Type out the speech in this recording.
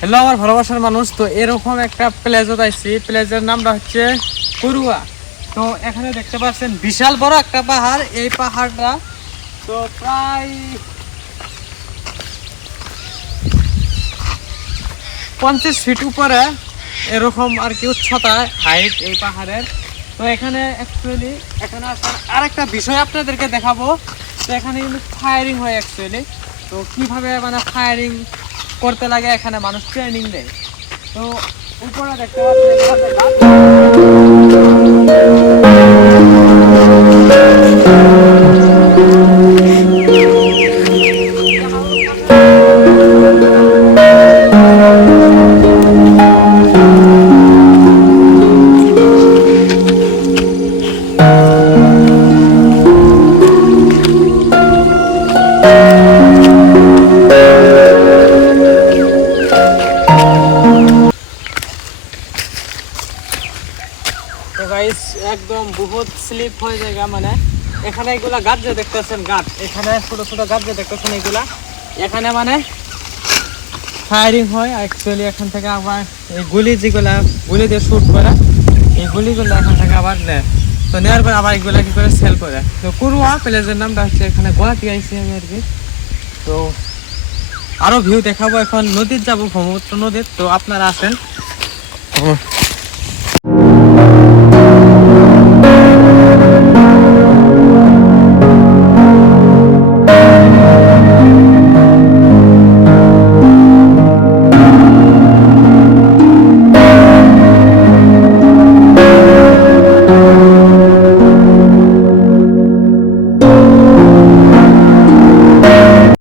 Hello আমার ভালোবাসার মানুষ, তো এরকম একটা প্লেসে আইছি। প্লেসের নামটা হচ্ছে করুয়া। তো এখানে দেখতে পাচ্ছেন বিশাল বড় একটা পাহাড়। এই পাহাড়টা তো প্রায় 50 ফিট উপরে এরকম আর কি উচ্চতা, হাইট এই পাহাড়ের। তো এখানে অ্যাকচুয়ালি এখানে আসার আরেকটা বিষয় আপনাদেরকে দেখাবো। তো এখানে কিন্তু ফায়ারিং হয় অ্যাকচুয়ালি। তো কিভাবে মানে ফায়ারিং করতে লাগে এখানে মানুষ ট্রেনিং দেয়। তো উপরে দেখতে তো গাইস একদম বহুত স্লিপ হয়ে জায়গা। মানে এখানে এগুলা গাছ যে দেখতেছেন, গাছ এখানে ছোট ছোট গাছ যে দেখতেছেন এগুলা এখানে মানে ফায়ারিং হয় অ্যাকচুয়ালি। এখান থেকে আবার এই গুলি যেগুলা গুলি দিয়ে শুট করে, এই গুলিগুলো এখান থেকে আবার নেয়। তো নেওয়ার পর আবার এগুলা কি করে সেল করে। তো করুয়া প্লেসের নামটা হচ্ছে, এখানে গুয়াহাটি আইসি আমি আর কি। তো আরো ভিউ দেখাবো। এখন নদীর যাবো, ব্রহ্মপুত্র নদীর। তো আপনারা আসেন।